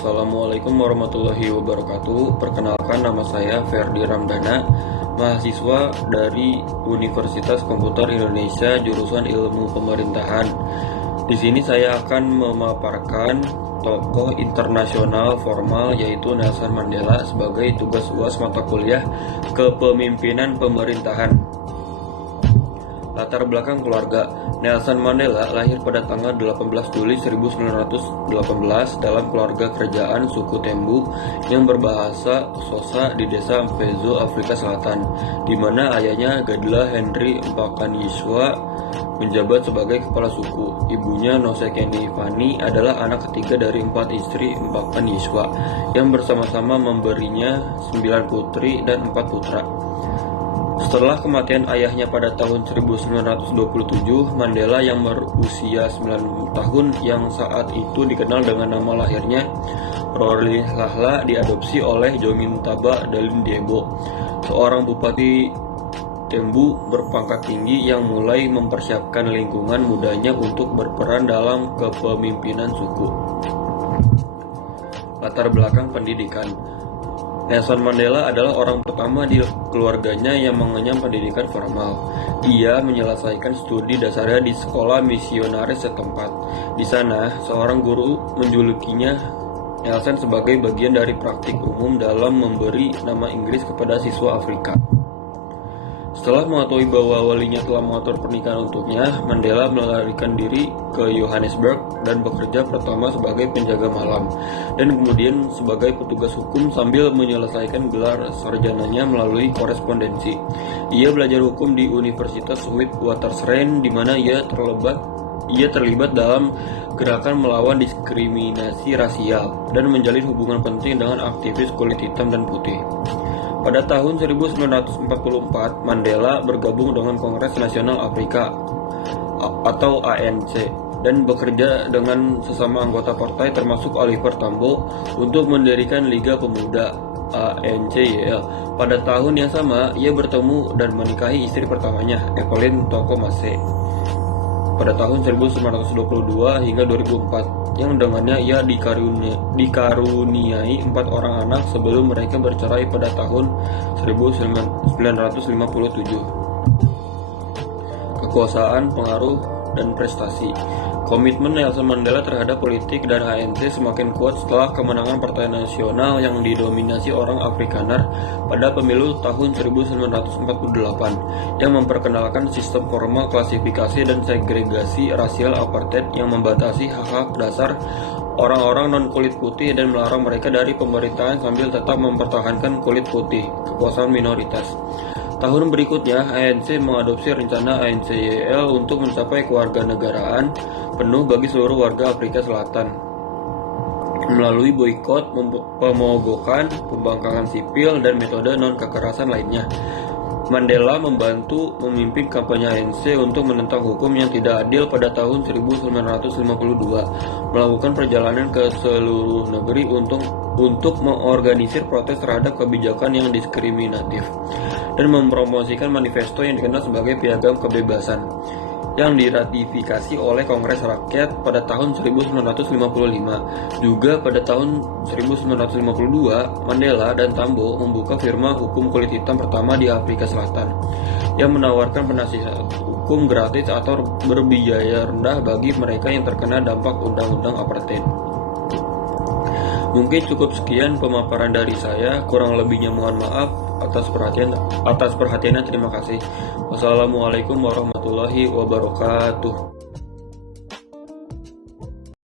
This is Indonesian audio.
Assalamualaikum warahmatullahi wabarakatuh. Perkenalkan, nama saya Ferdi Ramdana, mahasiswa dari Universitas Komputer Indonesia jurusan Ilmu Pemerintahan. Di sini saya akan memaparkan tokoh internasional formal yaitu Nelson Mandela sebagai tugas UAS mata kuliah Kepemimpinan Pemerintahan. Latar belakang keluarga. Nelson Mandela lahir pada tanggal 18 Juli 1918 dalam keluarga kerajaan suku Tembu yang berbahasa Xhosa di desa Mvezo, Afrika Selatan, di mana ayahnya Gadla Henry Mpakanyiswa menjabat sebagai kepala suku. Ibunya Nosekeni Fani adalah anak ketiga dari 4 istri Mpakanyiswa yang bersama-sama memberinya 9 putri dan 4 putra. Setelah kematian ayahnya pada tahun 1927, Mandela yang berusia 9 tahun yang saat itu dikenal dengan nama lahirnya Rolihlahla diadopsi oleh Jomintaba Dalindyebo, seorang bupati Tembu berpangkat tinggi yang mulai mempersiapkan lingkungan mudanya untuk berperan dalam kepemimpinan suku. Latar belakang pendidikan. Nelson Mandela adalah orang pertama di keluarganya yang mengenyam pendidikan formal. Ia menyelesaikan studi dasarnya di sekolah misionaris setempat. Di sana, seorang guru menjulukinya Nelson sebagai bagian dari praktik umum dalam memberi nama Inggris kepada siswa Afrika. Setelah mengetahui bahwa walinya telah mengatur pernikahan untuknya, Mandela melarikan diri ke Johannesburg dan bekerja pertama sebagai penjaga malam dan kemudian sebagai petugas hukum sambil menyelesaikan gelar sarjananya melalui korespondensi. Ia belajar hukum di Universitas Witwatersrand, di mana ia terlibat dalam gerakan melawan diskriminasi rasial dan menjalin hubungan penting dengan aktivis kulit hitam dan putih. Pada tahun 1944, Mandela bergabung dengan Kongres Nasional Afrika atau ANC dan bekerja dengan sesama anggota partai termasuk Oliver Tambo untuk mendirikan Liga Pemuda ANCYL. Pada tahun yang sama, ia bertemu dan menikahi istri pertamanya, Evelyn Toko-Mase, pada tahun 1922 hingga 2004, yang dengannya ia dikaruniai 4 orang anak sebelum mereka bercerai pada tahun 1957. Kekuasaan, pengaruh, dan prestasi. Komitmen Nelson Mandela terhadap politik dan ANC semakin kuat setelah kemenangan Partai Nasional yang didominasi orang Afrikaner pada pemilu tahun 1948 yang memperkenalkan sistem formal klasifikasi dan segregasi rasial apartheid yang membatasi hak-hak dasar orang-orang non-kulit putih dan melarang mereka dari pemerintahan sambil tetap mempertahankan kulit putih, kekuasaan minoritas. Tahun berikutnya, ANC mengadopsi rencana ANCYL untuk mencapai kewarganegaraan penuh bagi seluruh warga Afrika Selatan melalui boikot, pemogokan, pembangkangan sipil, dan metode non-kekerasan lainnya. Mandela membantu memimpin kampanye ANC untuk menentang hukum yang tidak adil pada tahun 1952, melakukan perjalanan ke seluruh negeri untuk mengorganisir protes terhadap kebijakan yang diskriminatif, dan mempromosikan manifesto yang dikenal sebagai Piagam Kebebasan, yang diratifikasi oleh Kongres Rakyat pada tahun 1955. Juga pada tahun 1952, Mandela dan Tambo membuka firma hukum kulit hitam pertama di Afrika Selatan, yang menawarkan penasihat hukum gratis atau berbiaya rendah bagi mereka yang terkena dampak undang-undang apartheid. Mungkin cukup sekian pemaparan dari saya, kurang lebihnya mohon maaf. Atas perhatiannya terima kasih. Wassalamualaikum warahmatullahi wabarakatuh.